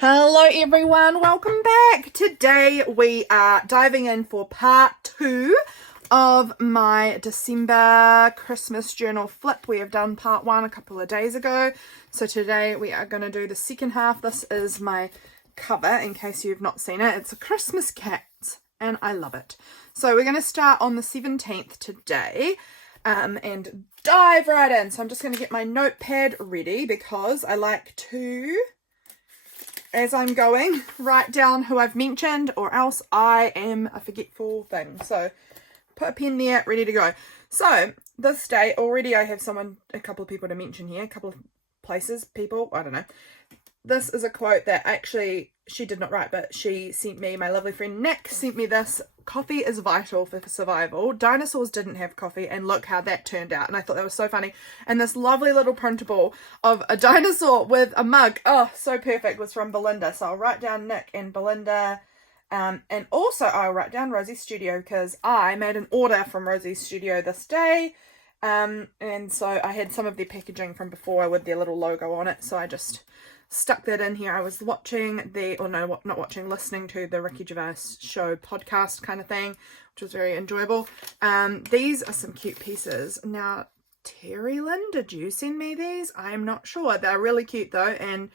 Hello everyone, welcome back. Today we are diving in for part 2 of my December Christmas journal flip. We have done part 1 a couple of days ago, so today we are going to do the second half. This is my cover in case you've not seen it. It's a Christmas cat and I love it. So we're going to start on the 17th today and dive right in. So I'm just going to get my notepad ready because I like to, as I'm going, write down who I've mentioned, or else I am a forgetful thing. So put a pen there, ready to go. So this day already I have a couple of people to mention here, a couple of places, people, I don't know. This is a quote that actually she did not write, but she sent me, my lovely friend Nick sent me this. Coffee is vital for survival. Dinosaurs didn't have coffee, and look how that turned out. And I thought that was so funny. And this lovely little printable of a dinosaur with a mug, oh, so perfect, was from Belinda. So I'll write down Nick and Belinda. And also I'll write down Rosie's Studio because I made an order from Rosie's Studio this day. And so I had some of their packaging from before with their little logo on it. So I just stuck that in here. I was listening to the Ricky Gervais show podcast kind of thing, which was very enjoyable. These are some cute pieces. Now, Terry Lynn, did you send me these? I'm not sure. They're really cute though, and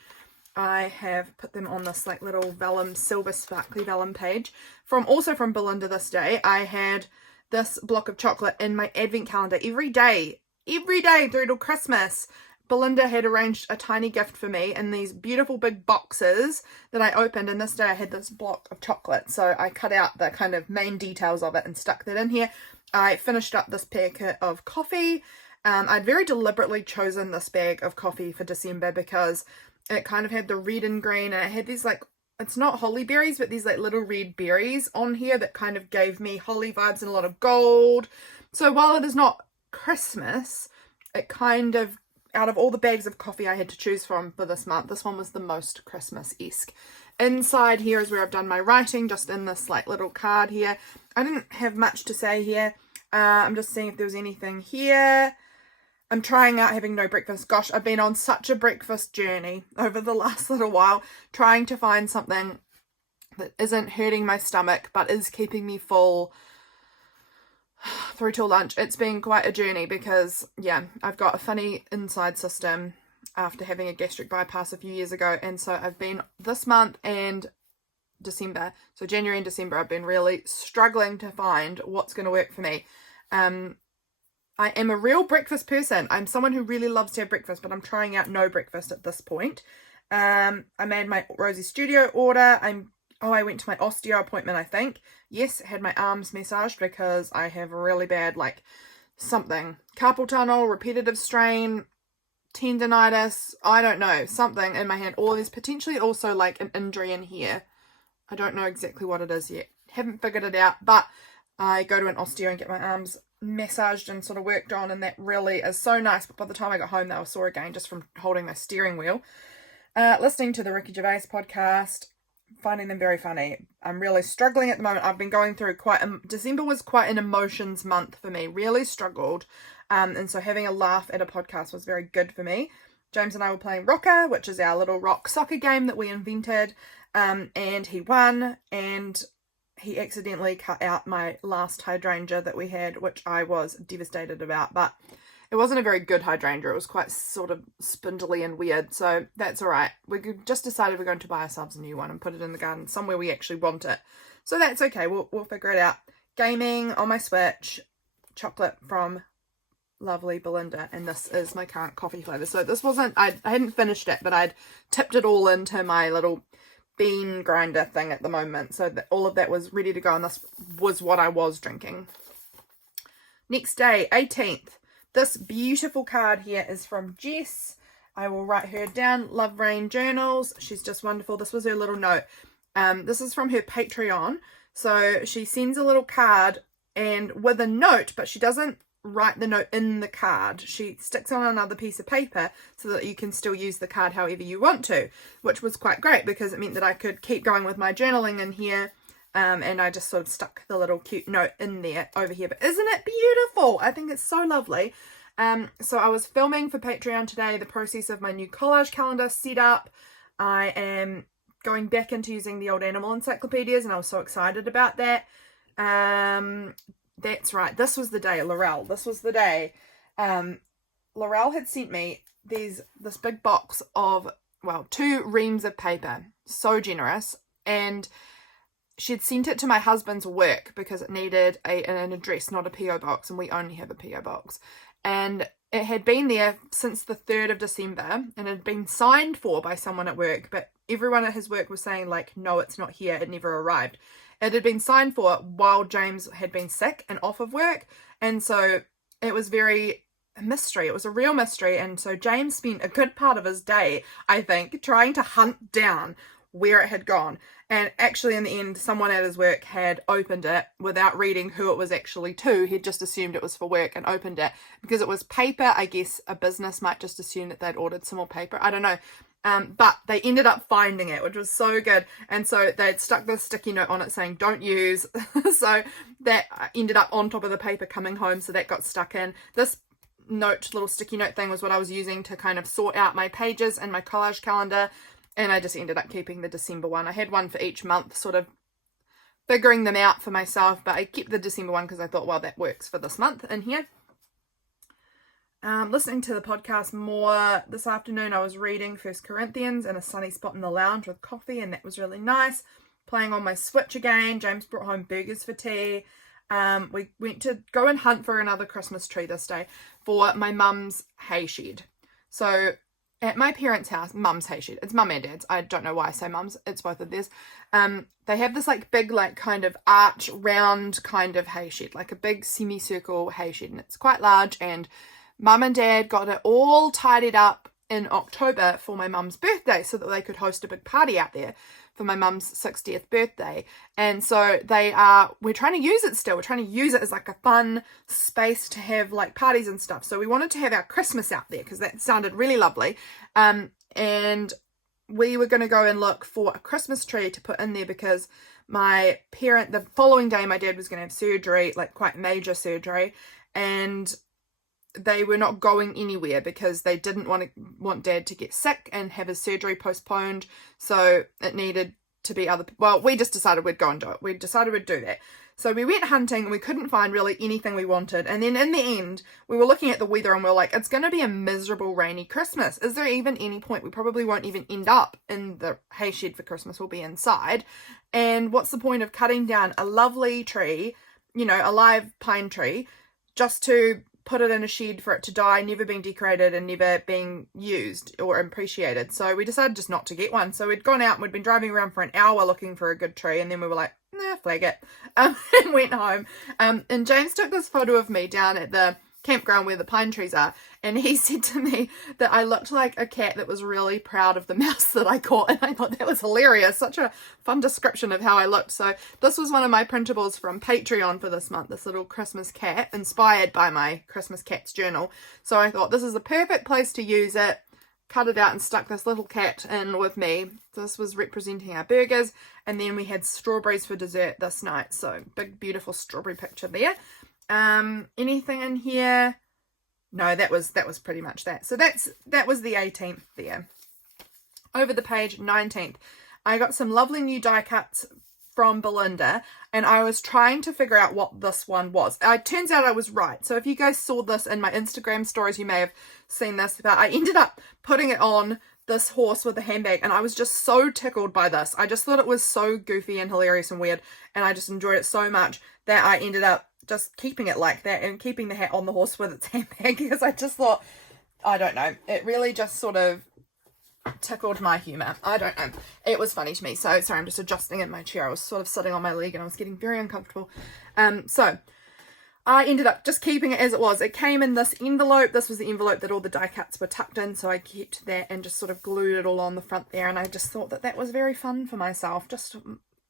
I have put them on this like little vellum, silver sparkly vellum page also from Belinda this day. I had this block of chocolate in my advent calendar every day through till Christmas. Belinda had arranged a tiny gift for me in these beautiful big boxes that I opened, and this day I had this block of chocolate, so I cut out the kind of main details of it and stuck that in here. I finished up this packet of coffee. I'd very deliberately chosen this bag of coffee for December because it kind of had the red and green, and it had these like, it's not holly berries, but these like little red berries on here that kind of gave me holly vibes and a lot of gold. So while it is not Christmas, it kind of, out of all the bags of coffee I had to choose from for this month, this one was the most Christmas-esque. Inside here is where I've done my writing, just in this like little card here. I didn't have much to say here. I'm just seeing if there was anything here. I'm trying out having no breakfast. Gosh, I've been on such a breakfast journey over the last little while, trying to find something that isn't hurting my stomach but is keeping me full through till lunch. It's been quite a journey because, yeah, I've got a funny inside system after having a gastric bypass a few years ago, and so I've been this month and December, so January and December, I've been really struggling to find what's going to work for me. I am a real breakfast person. I'm someone who really loves to have breakfast, but I'm trying out no breakfast at this point. I made my Rosie's Studio order. I went to my osteo appointment, I think. Yes, had my arms massaged because I have a really bad, like, something. Carpal tunnel, repetitive strain, tendonitis, I don't know, something in my hand. Or there's potentially also, like, an injury in here. I don't know exactly what it is yet. Haven't figured it out, but I go to an osteo and get my arms massaged and sort of worked on, and that really is so nice. But by the time I got home, they were sore again just from holding my steering wheel. Listening to the Ricky Gervais podcast, finding them very funny. I'm really struggling at the moment. I've been going through December was quite an emotions month for me. Really struggled. And so having a laugh at a podcast was very good for me. James and I were playing Rocker, which is our little rock soccer game that we invented. And he won, and he accidentally cut out my last hydrangea that we had, which I was devastated about. But it wasn't a very good hydrangea. It was quite sort of spindly and weird, so that's all right. We just decided we're going to buy ourselves a new one and put it in the garden somewhere we actually want it. So that's okay. We'll figure it out. Gaming on my Switch, chocolate from lovely Belinda, and this is my current coffee flavour. So this wasn't, I hadn't finished it, but I'd tipped it all into my little bean grinder thing at the moment, so that all of that was ready to go, and this was what I was drinking. Next day, 18th. This beautiful card here is from Jess. I will write her down. Love Rain Journals. She's just wonderful. This was her little note. This is from her Patreon. So she sends a little card and with a note, but she doesn't write the note in the card. She sticks on another piece of paper so that you can still use the card however you want to, which was quite great because it meant that I could keep going with my journaling in here. And I just sort of stuck the little cute note in there over here. But isn't it beautiful? I think it's so lovely. So I was filming for Patreon today the process of my new collage calendar setup. I am going back into using the old animal encyclopedias, and I was so excited about that. That's right, this was the day, Laurelle, this was the day. Laurelle had sent me this big box of, well, 2 reams of paper, so generous, and she'd sent it to my husband's work because it needed an address, not a PO box, and we only have a PO box. And it had been there since the 3rd of December, and it had been signed for by someone at work, but everyone at his work was saying, like, no, it's not here, it never arrived. It had been signed for while James had been sick and off of work, and so it was a mystery. It was a real mystery, and so James spent a good part of his day, I think, trying to hunt down where it had gone. And actually, in the end, someone at his work had opened it without reading who it was actually to. He'd just assumed it was for work and opened it because it was paper. I guess a business might just assume that they'd ordered some more paper. I don't know. But they ended up finding it, which was so good. And so they'd stuck this sticky note on it saying, don't use. So that ended up on top of the paper coming home. So that got stuck in. This little sticky note thing was what I was using to kind of sort out my pages and my collage calendar. And I just ended up keeping the December one. I had one for each month, sort of figuring them out for myself. But I kept the December one because I thought, well, that works for this month in here. Listening to the podcast more this afternoon, I was reading 1 Corinthians in a sunny spot in the lounge with coffee, and that was really nice. Playing on my Switch again. James brought home burgers for tea. We went to go and hunt for another Christmas tree this day for my mum's hay shed. So at my parents' house, mum's hay shed. It's mum and dad's. I don't know why I say mum's. It's both of theirs. They have this like big, like kind of arch, round kind of hay shed, like a big semicircle hay shed, and it's quite large. And mum and dad got it all tidied up in October for my mum's birthday so that they could host a big party out there for my mum's 60th birthday. And so we're trying to use it still. We're trying to use it as like a fun space to have like parties and stuff. So we wanted to have our Christmas out there because that sounded really lovely. And we were going to go and look for a Christmas tree to put in there because the following day, my dad was going to have surgery, like quite major surgery. And they were not going anywhere because they didn't want dad to get sick and have his surgery postponed. So it needed to be we just decided we'd go and do it. We decided we'd do that. So we went hunting and we couldn't find really anything we wanted. And then in the end, we were looking at the weather and we were like, it's going to be a miserable rainy Christmas. Is there even any point? We probably won't even end up in the hay shed for Christmas. We'll be inside. And what's the point of cutting down a lovely tree, a live pine tree, just to put it in a shed for it to die, never being decorated and never being used or appreciated. So we decided just not to get one. So we'd gone out and we'd been driving around for an hour looking for a good tree, and then we were like, nah, flag it, and went home. And James took this photo of me down at the campground where the pine trees are, and he said to me that I looked like a cat that was really proud of the mouse that I caught, and I thought that was hilarious. Such a fun description of how I looked. So this was one of my printables from Patreon for this month, this little Christmas cat inspired by my Christmas cats journal. So I thought this is a perfect place to use it. Cut it out and stuck this little cat in with me. This was representing our burgers, and then we had strawberries for dessert this night. So big beautiful strawberry picture there. Anything in here? No, that was pretty much that. So that was the 18th there. Over the page, 19th. I got some lovely new die cuts from Belinda, and I was trying to figure out what this one was. It turns out I was right. So if you guys saw this in my Instagram stories, you may have seen this, but I ended up putting it on this horse with the handbag, and I was just so tickled by this. I just thought it was so goofy and hilarious and weird, and I just enjoyed it so much that I ended up just keeping it like that and keeping the hat on the horse with its handbag, because I just thought, I don't know, it really just sort of tickled my humour. I don't know, it was funny to me. So sorry, I'm just adjusting in my chair. I was sort of sitting on my leg and I was getting very uncomfortable. So I ended up just keeping it as it was. It came in this envelope. This was the envelope that all the die cuts were tucked in, so I kept that and just sort of glued it all on the front there, and I just thought that was very fun for myself, just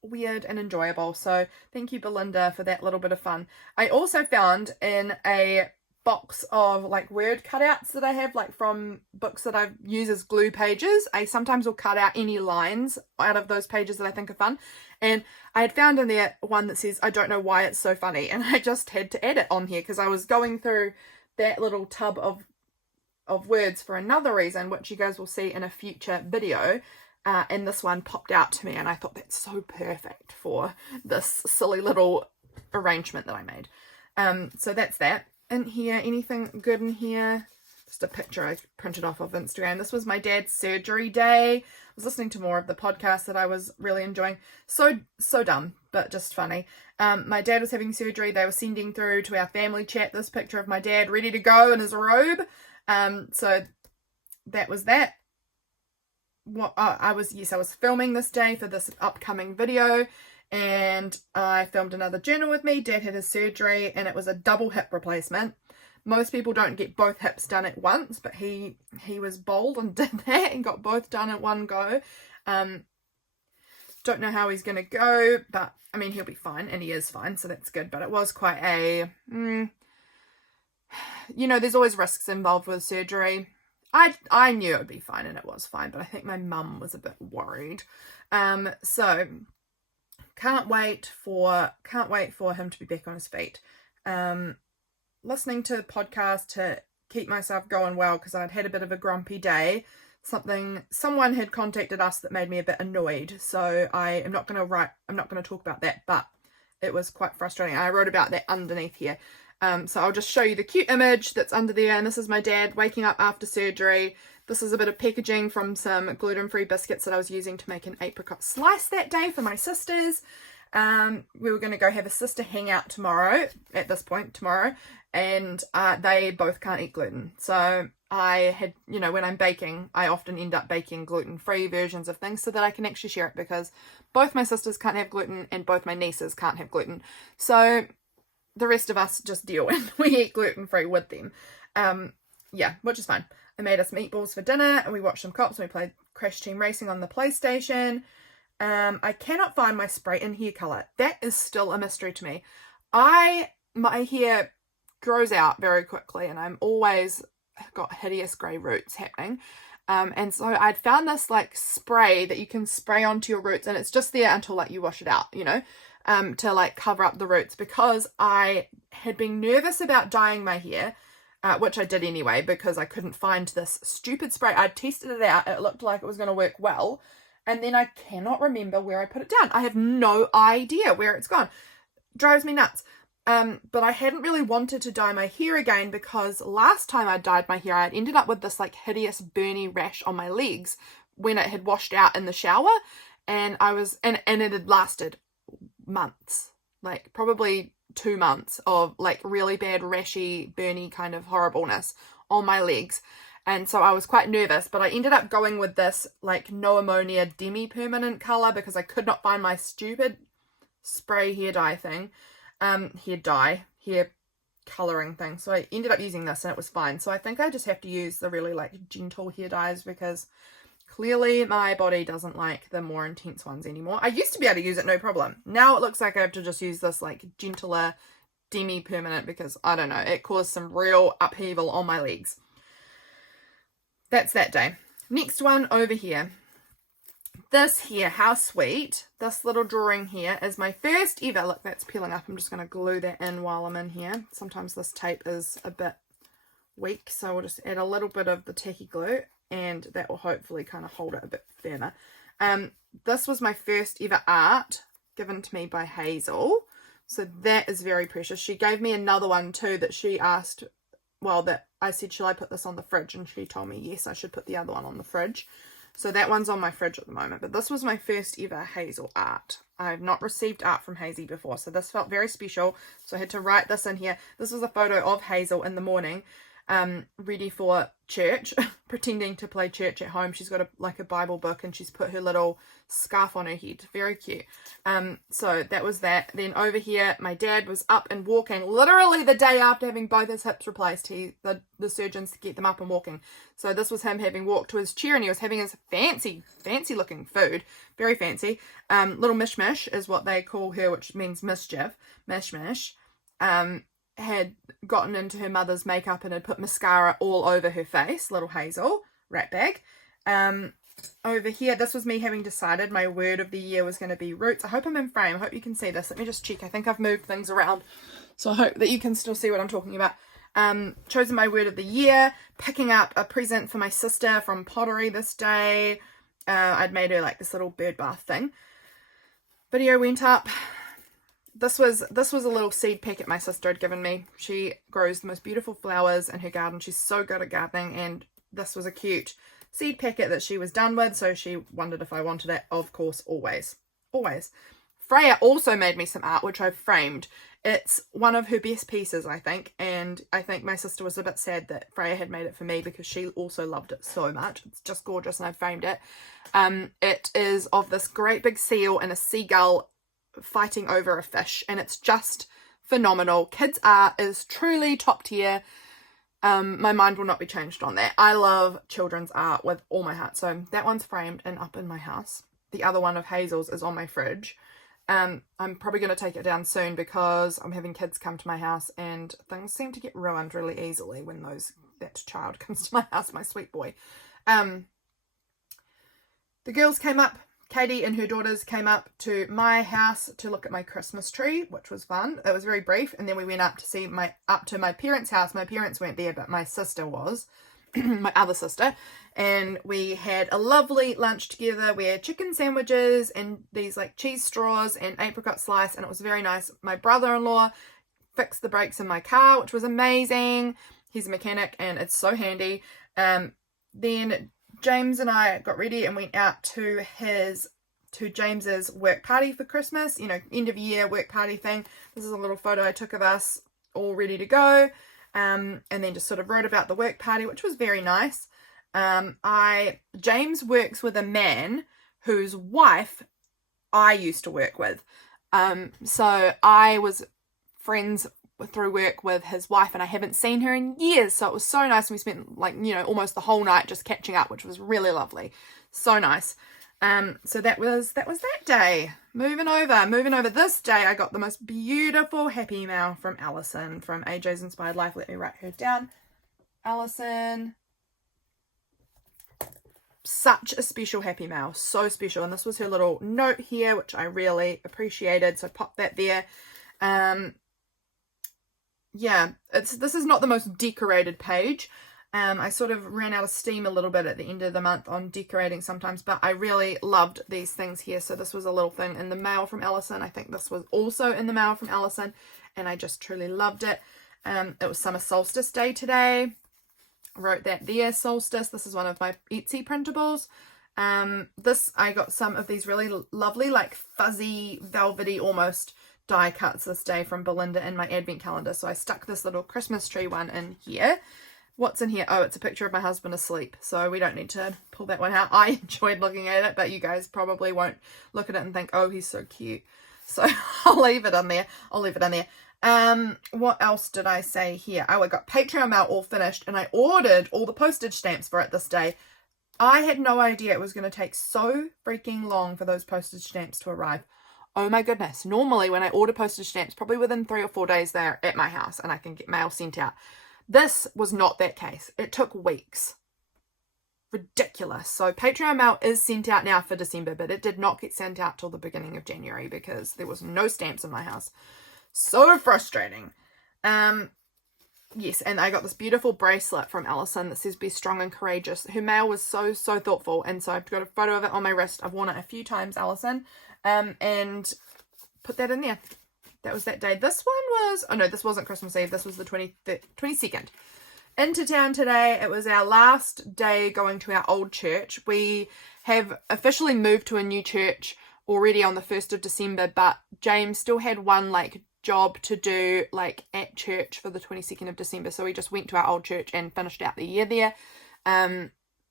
weird and enjoyable. So thank you, Belinda, for that little bit of fun. I also found in a box of like word cutouts that I have, like from books that I use as glue pages. I sometimes will cut out any lines out of those pages that I think are fun, and I had found in there one that says, I don't know why it's so funny, and I just had to add it on here because I was going through that little tub of words for another reason, which you guys will see in a future video. and this one popped out to me, and I thought that's so perfect for this silly little arrangement that I made. So that's that. In here, anything good in here? Just a picture I printed off of Instagram. This was my dad's surgery day. I was listening to more of the podcast that I was really enjoying. So dumb, but just funny. My dad was having surgery. They were sending through to our family chat this picture of my dad ready to go in his robe. So that was that. I was filming this day for this upcoming video, and I filmed another journal with me. Dad had his surgery, and it was a double hip replacement. Most people don't get both hips done at once, but he was bold and did that and got both done at one go. Don't know how he's going to go, but I mean, he'll be fine, and he is fine, so that's good. But it was quite a, there's always risks involved with surgery. I knew it would be fine, and it was fine, but I think my mum was a bit worried. So can't wait for him to be back on his feet. Listening to the podcast to keep myself going well, because I'd had a bit of a grumpy day. Someone had contacted us that made me a bit annoyed, so I'm not going to talk about that, but it was quite frustrating. I wrote about that underneath here. So I'll just show you the cute image that's under there, and this is my dad waking up after surgery. This is a bit of packaging from some gluten-free biscuits that I was using to make an apricot slice that day for my sisters. We were going to go have a sister hangout tomorrow, and they both can't eat gluten. So I had, when I'm baking, I often end up baking gluten-free versions of things so that I can actually share it, because both my sisters can't have gluten and both my nieces can't have gluten. So the rest of us just deal and we eat gluten-free with them. Which is fine. I made us meatballs for dinner, and we watched some cops, and we played Crash Team Racing on the PlayStation. I cannot find my spray in hair colour. That is still a mystery to me. My hair grows out very quickly, and I'm always got hideous grey roots happening. And so I'd found this like spray that you can spray onto your roots, and it's just there until like you wash it out, to like cover up the roots, because I had been nervous about dyeing my hair, which I did anyway, because I couldn't find this stupid spray. I tested it out. It looked like it was going to work well. And then I cannot remember where I put it down. I have no idea where it's gone. Drives me nuts. But I hadn't really wanted to dye my hair again, because last time I dyed my hair, I had ended up with this like hideous burny rash on my legs when it had washed out in the shower. And and it had lasted months, like probably 2 months of like really bad rashy, burny kind of horribleness on my legs. And so I was quite nervous, but I ended up going with this like no ammonia demi-permanent colour, because I could not find my stupid spray hair dye thing, hair colouring thing. So I ended up using this, and it was fine. So I think I just have to use the really like gentle hair dyes, because clearly my body doesn't like the more intense ones anymore. I used to be able to use it no problem. Now it looks like I have to just use this like gentler demi-permanent, because I don't know, it caused some real upheaval on my legs. That's that day. Next one over here. This here, how sweet. This little drawing here is my first ever. Look, that's peeling up. I'm just going to glue that in while I'm in here. Sometimes this tape is a bit weak, so we'll just add a little bit of the tacky glue, and that will hopefully kind of hold it a bit firmer. This was my first ever art given to me by Hazel. So that is very precious. She gave me another one too that she asked, that I said, shall I put this on the fridge? And she told me, yes, I should put the other one on the fridge. So that one's on my fridge at the moment. But this was my first ever Hazel art. I've not received art from Hazy before, so this felt very special. So I had to write this in here. This was a photo of Hazel in the morning, ready for church, pretending to play church at home. She's got a Bible book, and she's put her little scarf on her head. Very cute. So that was that. Then over here, my dad was up and walking literally the day after having both his hips replaced. The surgeons to get them up and walking. So this was him having walked to his chair, and he was having his fancy looking food. Very fancy. Little Mishmish is what they call her, which means mischief. Mishmish. Had gotten into her mother's makeup and had put mascara all over her face. Little Hazel, rat bag. Over here, this was me having decided my word of the year was going to be roots. I hope I'm in frame. I hope you can see this. Let me just check. I think I've moved things around, so I hope that you can still see what I'm talking about. Chosen my word of the year, picking up a present for my sister from Pottery this day. I'd made her like this little bird bath thing. Video went up. This was a little seed packet my sister had given me. She grows the most beautiful flowers in her garden. She's so good at gardening, and this was a cute seed packet that she was done with, so she wondered if I wanted it. Of course, always. Freya also made me some art, which I've framed. It's one of her best pieces, I think, and I think my sister was a bit sad that Freya had made it for me because she also loved it so much. It's just gorgeous, and I framed it. It is of this great big seal and a seagull fighting over a fish, and it's just phenomenal. Kids' art is truly top tier. My mind will not be changed on that. I love children's art with all my heart. So that one's framed and up in my house. The other one of Hazel's is on my fridge. I'm probably going to take it down soon because I'm having kids come to my house and things seem to get ruined really easily when that child comes to my house, my sweet boy. The girls came up. Katie and her daughters came up to my house to look at my Christmas tree, which was fun. It was very brief, and then we went up to my parents' house. My parents weren't there, but my sister was, my other sister, and we had a lovely lunch together. We had chicken sandwiches and these like cheese straws and apricot slice, and it was very nice. My brother-in-law fixed the brakes in my car, which was amazing. He's a mechanic, and it's so handy. Then James and I got ready and went out to James's work party for Christmas, end of year work party thing. This is a little photo I took of us all ready to go, and then just sort of wrote about the work party, which was very nice. James works with a man whose wife I used to work with, so I was friends through work with his wife, and I haven't seen her in years, so it was so nice. We spent almost the whole night just catching up, which was really lovely. So nice. So that was that day. Moving over this day, I got the most beautiful happy mail from Allison from AJ's Inspired Life. Let me write her down. Allison, such a special happy mail, so special. And this was her little note here, which I really appreciated, so pop that there. Yeah, this is not the most decorated page. I sort of ran out of steam a little bit at the end of the month on decorating sometimes, but I really loved these things here. So this was a little thing in the mail from Allison. I think this was also in the mail from Allison, and I just truly loved it. It was summer solstice day today. I wrote that there, solstice. This is one of my Etsy printables. I got some of these really lovely, like fuzzy, velvety almost die cuts this day from Belinda in my advent calendar. So I stuck this little Christmas tree one in here. What's in here? Oh, it's a picture of my husband asleep, so we don't need to pull that one out. I enjoyed looking at it, but you guys probably won't look at it and think, oh, he's so cute. So I'll leave it on there. What else did I say here? Oh, I got Patreon mail all finished, and I ordered all the postage stamps for it this day. I had no idea it was going to take so freaking long for those postage stamps to arrive. Oh my goodness. Normally when I order postage stamps, probably within 3 or 4 days, they're at my house and I can get mail sent out. This was not that case. It took weeks. Ridiculous. So Patreon mail is sent out now for December, but it did not get sent out till the beginning of January because there was no stamps in my house. So frustrating. Yes, and I got this beautiful bracelet from Allison that says be strong and courageous. Her mail was so thoughtful, and so I've got a photo of it on my wrist. I've worn it a few times, Allison, and put that in there. That was that day. This one was, oh no, this wasn't Christmas Eve. This was the 22nd. Into town today. It was our last day going to our old church. We have officially moved to a new church already on the 1st of December, but James still had one job to do at church for the 22nd of December. So we just went to our old church and finished out the year there.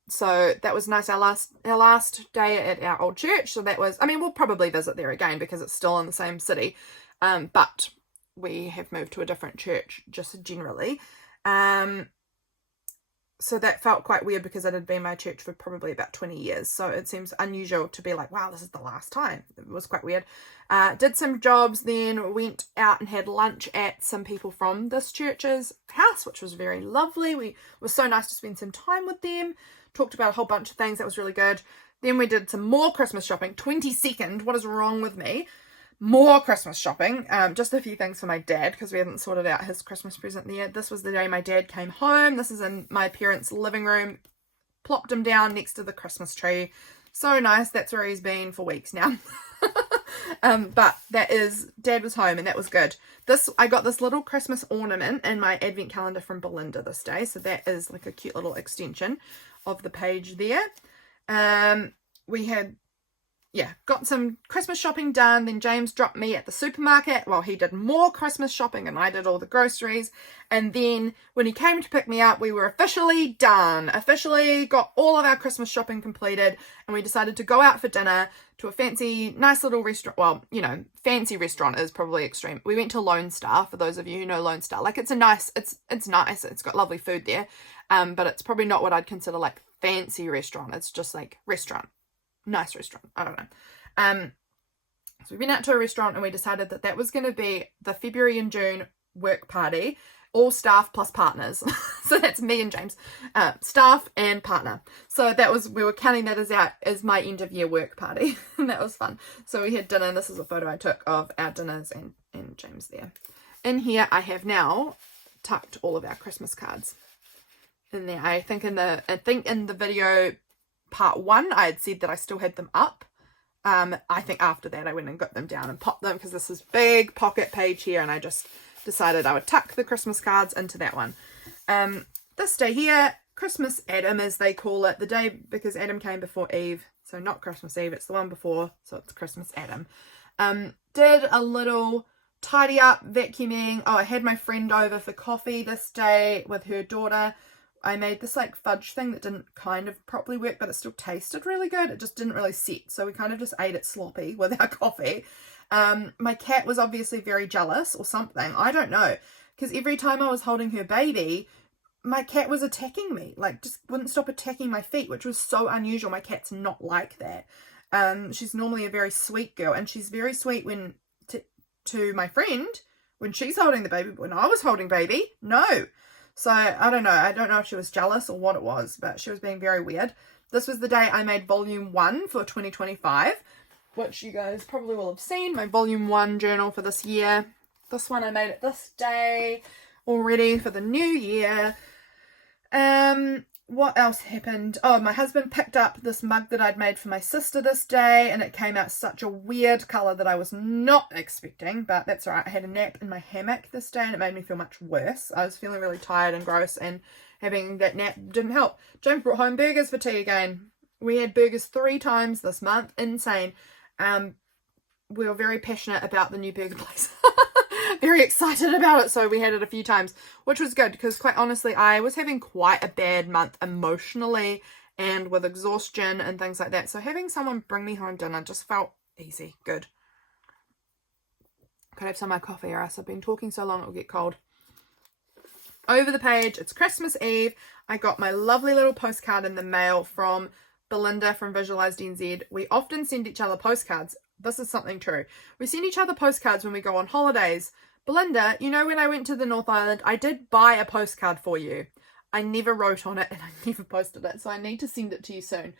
So that was nice. Our last day at our old church. So that was, we'll probably visit there again because it's still in the same city. But we have moved to a different church just generally. So that felt quite weird because it had been my church for probably about 20 years. So it seems unusual to be like, wow, this is the last time. It was quite weird. Did some jobs, then went out and had lunch at some people from this church's house, which was very lovely. It was so nice to spend some time with them. Talked about a whole bunch of things. That was really good. Then we did some more Christmas shopping. 22nd. What is wrong with me? More Christmas shopping. Just a few things for my dad because we hadn't sorted out his Christmas present yet. This was the day my dad came home. This is in my parents' living room. Plopped him down next to the Christmas tree. So nice. That's where he's been for weeks now. But Dad was home and that was good. I got this little Christmas ornament in my advent calendar from Belinda this day. So that is like a cute little extension of the page there. We had, got some Christmas shopping done. Then James dropped me at the supermarket while he did more Christmas shopping and I did all the groceries. And then when he came to pick me up, we were officially done. Officially got all of our Christmas shopping completed, and we decided to go out for dinner to a fancy, nice little restaurant. Well, fancy restaurant is probably extreme. We went to Lone Star, for those of you who know Lone Star. Like, it's nice. It's nice. It's got lovely food there. But it's probably not what I'd consider like fancy restaurant. It's just like restaurant. Nice restaurant. I don't know. So we went out to a restaurant and we decided that was going to be the February and June work party, all staff plus partners. So that's me and James, staff and partner. So we were counting that as my end of year work party. And that was fun. So we had dinner, and this is a photo I took of our dinners and James there. In here I have now tucked all of our Christmas cards in there. I think in the video part 1 I had said that I still had them up. I think after that I went and got them down and popped them, because this is big pocket page here, and I just decided I would tuck the Christmas cards into that one. This day here, Christmas Adam as they call it, the day, because Adam came before Eve, so not Christmas Eve, it's the one before, so it's Christmas Adam. Did a little tidy up, vacuuming. I had my friend over for coffee this day with her daughter. I made this like fudge thing that didn't kind of properly work, but it still tasted really good. It just didn't really set, so we kind of just ate it sloppy with our coffee. My cat was obviously very jealous or something. I don't know, because every time I was holding her baby, my cat was attacking me, like just wouldn't stop attacking my feet, which was so unusual. My cat's not like that. She's normally a very sweet girl, and she's very sweet to my friend when she's holding the baby. When I was holding baby, no. So I don't know. I don't know if she was jealous or what it was, but she was being very weird. This was the day I made volume 1 for 2025, which you guys probably will have seen, my volume 1 journal for this year. This one I made it this day, all ready for the new year. What else happened? Oh, my husband picked up this mug that I'd made for my sister this day, and it came out such a weird colour that I was not expecting, but that's all right. I had a nap in my hammock this day, and it made me feel much worse. I was feeling really tired and gross, and having that nap didn't help. James brought home burgers for tea again. We had burgers 3 times this month. Insane. We were very passionate about the new burger place. Very excited about it, so we had it a few times, which was good, because quite honestly I was having quite a bad month emotionally and with exhaustion and things like that, so having someone bring me home dinner just felt easy, good. Could have some of my coffee, or else I've been talking so long it will get cold. Over the page, it's Christmas Eve. I got my lovely little postcard in the mail from Belinda from Visualized NZ. We often send each other postcards. This is something true. We send each other postcards when we go on holidays. Belinda, when I went to the North Island, I did buy a postcard for you. I never wrote on it and I never posted it, so I need to send it to you soon.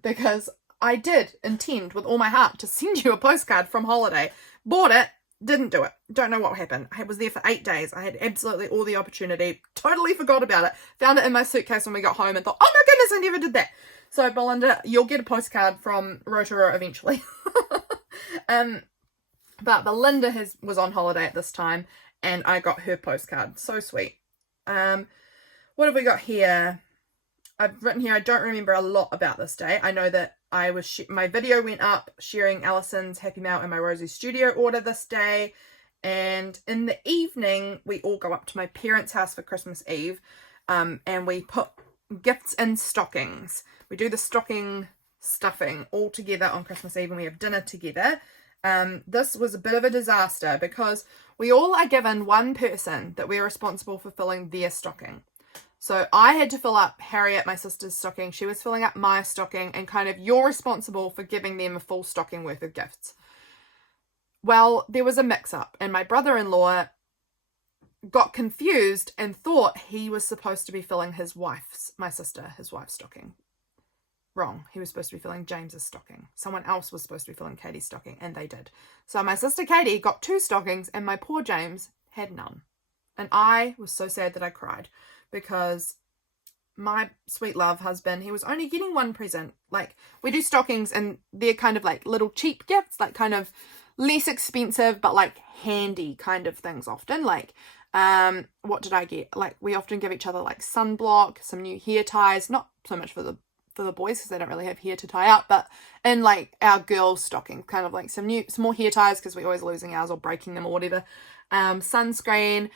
Because I did intend with all my heart to send you a postcard from holiday. Bought it, didn't do it. Don't know what happened. I was there for 8 days. I had absolutely all the opportunity. Totally forgot about it. Found it in my suitcase when we got home and thought, oh my goodness, I never did that. So Belinda, you'll get a postcard from Rotorua eventually. But Belinda was on holiday at this time, and I got her postcard. So sweet. What have we got here? I've written here, I don't remember a lot about this day. I know that my video went up sharing Allison's Happy Mail and my Rosies studio order this day. And in the evening, we all go up to my parents' house for Christmas Eve. And we put gifts in stockings. We do the stocking stuffing all together on Christmas Eve, and we have dinner together. This was a bit of a disaster, because we all are given one person that we're responsible for filling their stocking. So I had to fill up Harriet, my sister's stocking. She was filling up my stocking, and kind of you're responsible for giving them a full stocking worth of gifts. Well, there was a mix-up, and my brother-in-law got confused and thought he was supposed to be filling his wife's stocking. Wrong. He was supposed to be filling James's stocking. Someone else was supposed to be filling Katie's stocking, and they did. So my sister Katie got 2 stockings, and my poor James had none. And I was so sad that I cried, because my sweet love husband, he was only getting one present. Like, we do stockings and they're kind of like little cheap gifts, like kind of less expensive but like handy kind of things often. Like, what did I get? Like, we often give each other like sunblock, some new hair ties, not so much for the boys because they don't really have hair to tie up, but in like our girls stocking, kind of like some more hair ties because we're always losing ours or breaking them or whatever. Sunscreen.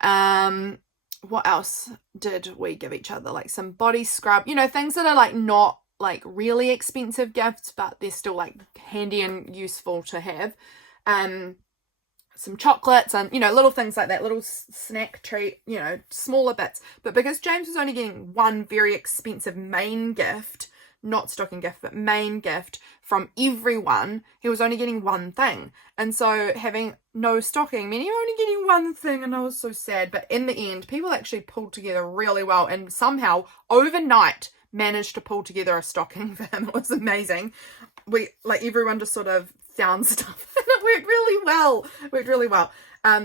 What else did we give each other? Like some body scrub, you know, things that are like not like really expensive gifts, but they're still like handy and useful to have. Some chocolates and, you know, little things like that, little snack treat, you know, smaller bits. But because James was only getting one very expensive main gift, not stocking gift, but main gift from everyone, he was only getting one thing. And so having no stocking meant he was only getting one thing, and I was so sad. But in the end, people actually pulled together really well and somehow overnight managed to pull together a stocking for him. It was amazing. Everyone just sort of found stuff and it worked really well.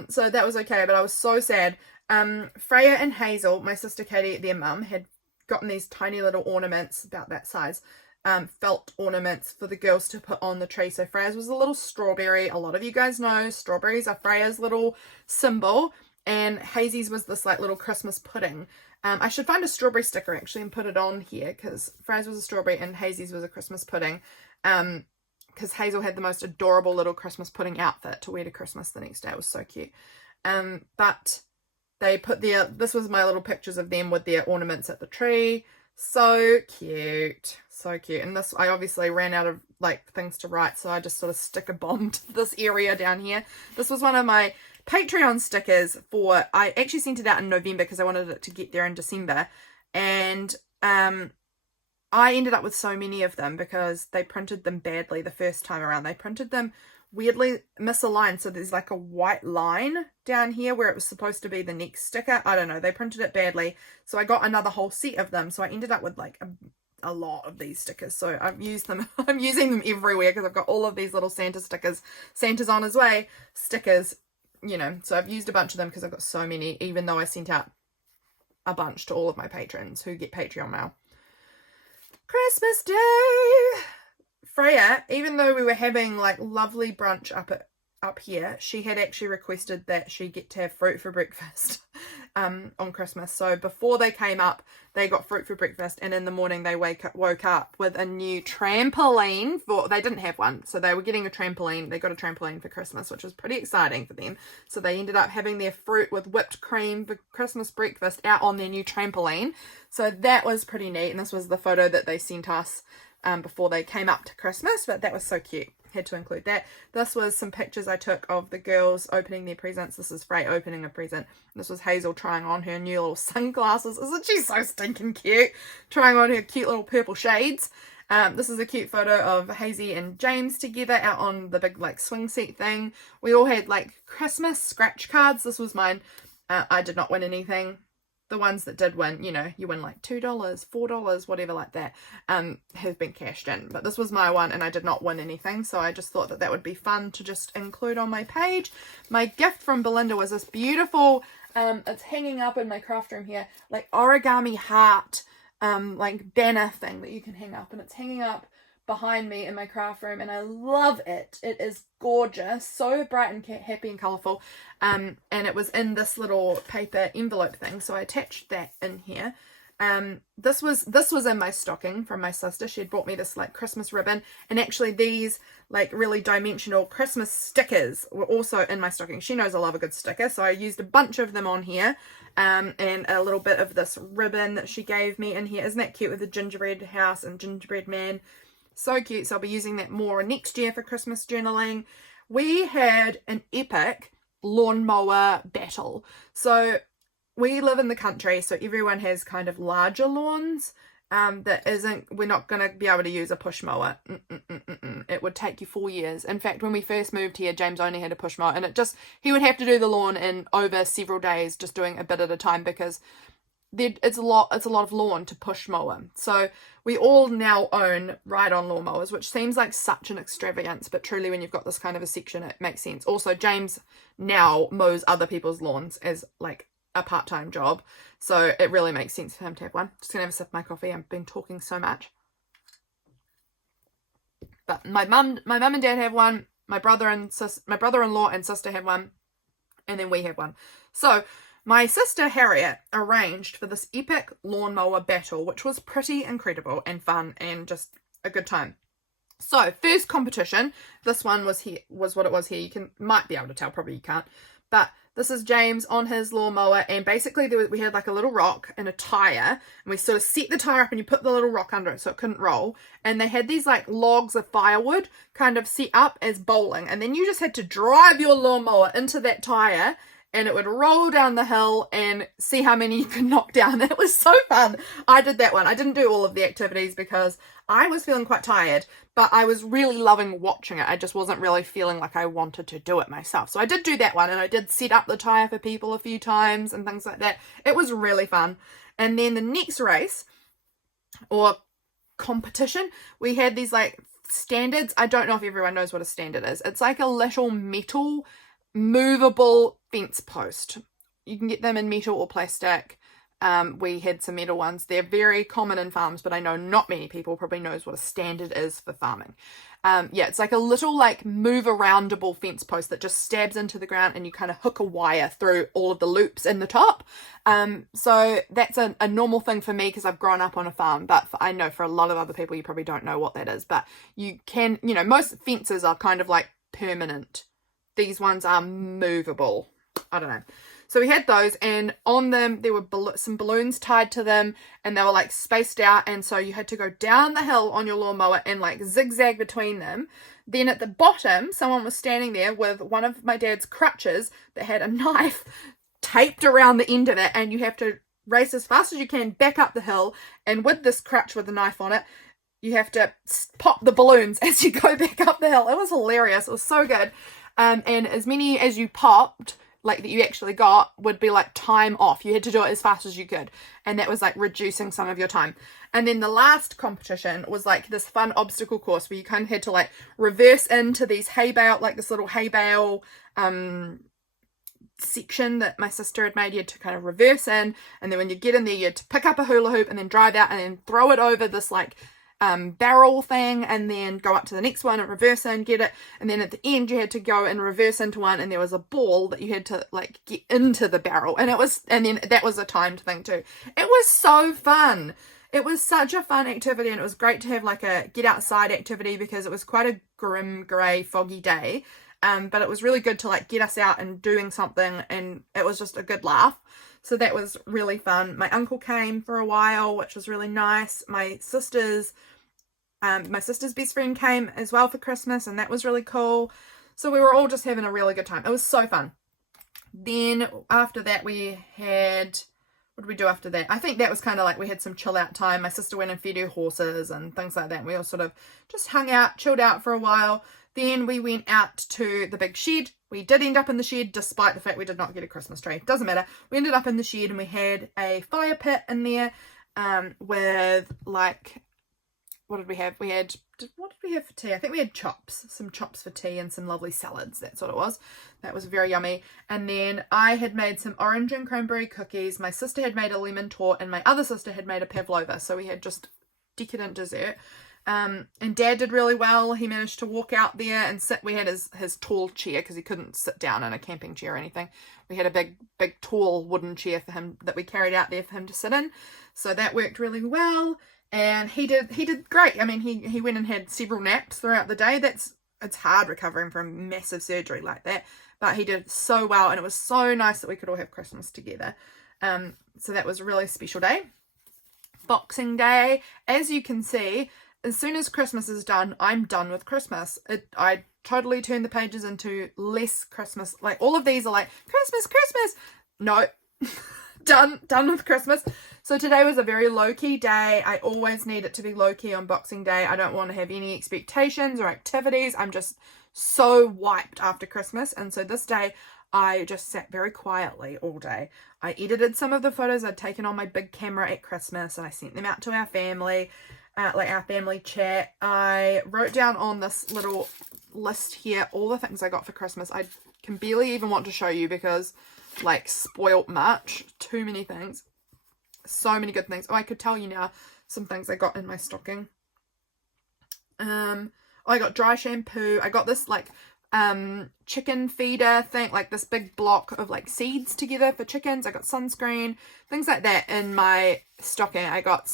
So that was okay, but I was so sad. Freya and Hazel, my sister Katie, their mum, had gotten these tiny little ornaments about that size, felt ornaments for the girls to put on the tree. So Freya's was a little strawberry. A lot of you guys know strawberries are Freya's little symbol, and Hazy's was this like little Christmas pudding. I should find a strawberry sticker actually and put it on here, because Freya's was a strawberry and Hazy's was a Christmas pudding. Because Hazel had the most adorable little Christmas pudding outfit to wear to Christmas the next day. It was so cute. But they put this was my little pictures of them with their ornaments at the tree. So cute. So cute. And this, I obviously ran out of like things to write, so I just sort of sticker bombed this area down here. This was one of my Patreon stickers I actually sent it out in November because I wanted it to get there in December. And I ended up with so many of them because they printed them badly the first time around. They printed them weirdly misaligned. So there's like a white line down here where it was supposed to be the next sticker. I don't know. They printed it badly. So I got another whole set of them. So I ended up with like a lot of these stickers. So I've used them. I'm using them everywhere because I've got all of these little Santa stickers. Santa's on his way stickers, you know. So I've used a bunch of them because I've got so many, even though I sent out a bunch to all of my patrons who get Patreon mail. Christmas Day. Freya, even though we were having like lovely brunch up here, she had actually requested that she get to have fruit for breakfast on Christmas. So before they came up, they got fruit for breakfast, and in the morning they woke up with a new trampoline. They didn't have one, so they were getting a trampoline. They got a trampoline for Christmas, which was pretty exciting for them. So they ended up having their fruit with whipped cream for Christmas breakfast out on their new trampoline. So that was pretty neat, and this was the photo that they sent us before they came up to Christmas, but that was so cute. Had to include that. This was some pictures I took of the girls opening their presents. This is Frey opening a present. This was Hazel trying on her new little sunglasses. Isn't she so stinking cute? Trying on her cute little purple shades. This is a cute photo of Hazy and James together out on the big like swing seat thing. We all had like Christmas scratch cards. This was mine. I did not win anything. The ones that did win, you know, you win like $2, $4, whatever like that, have been cashed in. But this was my one and I did not win anything. So I just thought that that would be fun to just include on my page. My gift from Belinda was this beautiful, it's hanging up in my craft room here, like origami heart, like banner thing that you can hang up. And it's hanging up behind me in my craft room and I love it. It is gorgeous, so bright and happy and colourful, and it was in this little paper envelope thing, so I attached that in here. This was in my stocking from my sister. She had bought me this like Christmas ribbon, and actually these like really dimensional Christmas stickers were also in my stocking. She knows I love a good sticker, so I used a bunch of them on here, and a little bit of this ribbon that she gave me in here. Isn't that cute, with the gingerbread house and gingerbread man? So cute. So I'll be using that more next year for Christmas journaling. We had an epic lawnmower battle. So we live in the country, so everyone has kind of larger lawns. We're not going to be able to use a push mower. It would take you 4 years. In fact, when we first moved here, James only had a push mower, and he would have to do the lawn in over several days, just doing a bit at a time, because it's a lot of lawn to push mower. So we all now own ride-on lawnmowers, which seems like such an extravagance, but truly when you've got this kind of a section, it makes sense. Also, James now mows other people's lawns as like a part-time job, so it really makes sense for him to have one. Just gonna have a sip of my coffee. I've been talking so much. But my mum and dad have one. My brother-in-law and sister have one, and then we have one. So my sister Harriet arranged for this epic lawnmower battle, which was pretty incredible and fun and just a good time. So first competition, this one was what it was here. You might be able to tell, probably you can't, but this is James on his lawnmower, and basically we had like a little rock and a tire, and we sort of set the tire up and you put the little rock under it so it couldn't roll, and they had these like logs of firewood kind of set up as bowling, and then you just had to drive your lawnmower into that tire and it would roll down the hill and see how many you could knock down. It was so fun. I did that one. I didn't do all of the activities because I was feeling quite tired, but I was really loving watching it. I just wasn't really feeling like I wanted to do it myself. So I did do that one, and I did set up the tire for people a few times and things like that. It was really fun. And then the next race or competition, we had these like standards. I don't know if everyone knows what a standard is. It's like a little metal movable fence post. You can get them in metal or plastic. We had some metal ones. They're very common in farms, but I know not many people probably knows what a standard is for farming. Yeah, it's like a little like move aroundable fence post that just stabs into the ground, and you kind of hook a wire through all of the loops in the top. So that's a normal thing for me because I've grown up on a farm, but I know for a lot of other people you probably don't know what that is, but you can, most fences are kind of like permanent. These ones are movable. I don't know. So we had those, and on them there were some balloons tied to them, and they were like spaced out, and so you had to go down the hill on your lawnmower and like zigzag between them. Then at the bottom, someone was standing there with one of my dad's crutches that had a knife taped around the end of it, and you have to race as fast as you can back up the hill, and with this crutch with the knife on it, you have to pop the balloons as you go back up the hill. It was hilarious. It was so good. And as many as you popped, like that you actually got, would be like time off. You had to do it as fast as you could, and that was like reducing some of your time. And then the last competition was like this fun obstacle course where you kind of had to like reverse into these hay bale, like this little hay bale section that my sister had made. You had to kind of reverse in, and then when you get in there you had to pick up a hula hoop and then drive out and then throw it over this like barrel thing, and then go up to the next one and reverse in, get it, and then at the end you had to go and reverse into one, and there was a ball that you had to like get into the barrel, and then that was a timed thing too. It was so fun. It was such a fun activity, and it was great to have like a get outside activity because it was quite a grim, grey, foggy day, but it was really good to like get us out and doing something, and it was just a good laugh. So that was really fun. My uncle came for a while, which was really nice. My sister's best friend came as well for Christmas, and that was really cool. So we were all just having a really good time. It was so fun. Then after that we had, what did we do after that? I think that was kind of like we had some chill out time. My sister went and fed her horses and things like that. And we all sort of just hung out, chilled out for a while. Then we went out to the big shed. We did end up in the shed despite the fact we did not get a Christmas tree. Doesn't matter. We ended up in the shed, and we had a fire pit in there with like, what did we have? What did we have for tea? I think we had some chops for tea and some lovely salads. That's what it was. That was very yummy. And then I had made some orange and cranberry cookies. My sister had made a lemon torte, and my other sister had made a pavlova. So we had just decadent dessert. And Dad did really well. He managed to walk out there and sit. We had his tall chair because he couldn't sit down in a camping chair or anything. We had a big tall wooden chair for him that we carried out there for him to sit in. So that worked really well. And he did great. I mean, he went and had several naps throughout the day. It's hard recovering from massive surgery like that. But he did so well, and it was so nice that we could all have Christmas together. So that was a really special day. Boxing Day, as you can see, as soon as Christmas is done, I'm done with Christmas. I totally turn the pages into less Christmas. Like all of these are like Christmas. No, done with Christmas. So today was a very low-key day. I always need it to be low-key on Boxing Day. I don't want to have any expectations or activities. I'm just so wiped after Christmas. And so this day I just sat very quietly all day. I edited some of the photos I'd taken on my big camera at Christmas, and I sent them out to our family. Like our family chat. I wrote down on this little list here all the things I got for Christmas. I can barely even want to show you because like spoilt much. Too many things. So many good things. Oh, I could tell you now some things I got in my stocking. I got dry shampoo. I got this like chicken feeder thing, like this big block of like seeds together for chickens. I got sunscreen, things like that in my stocking. I got